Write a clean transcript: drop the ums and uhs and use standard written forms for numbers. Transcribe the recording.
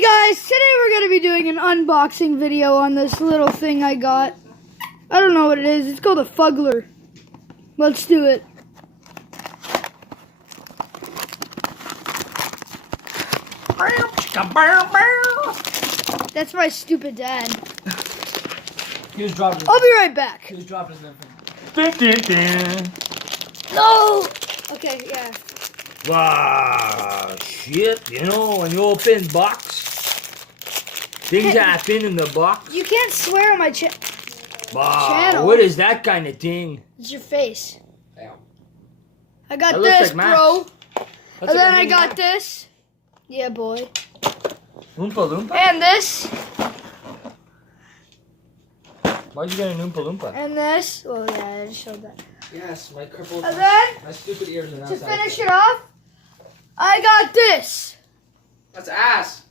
Hey guys, today we're going to be doing an unboxing video on this little thing I got. I don't know what it is. It's called a Fuggler. Let's do it. That's my stupid dad. He was dropping. I'll be right back. He was dropping his infant. No! Okay, yeah. Wow, shit, you know, when you open box, things happen in the box. You can't swear on my channel. Wow, what is that kind of thing? It's your face. Ow. I got That looks this, like Max. bro. That's And then like a I mini got Max. this. Yeah, boy. Oompa Loompa? And this. Why'd you get an Oompa Loompa? And this. Well, yeah, I just showed that. Yes, my crippled. And then, My stupid ears are now. to finish it off, I got this. That's ass.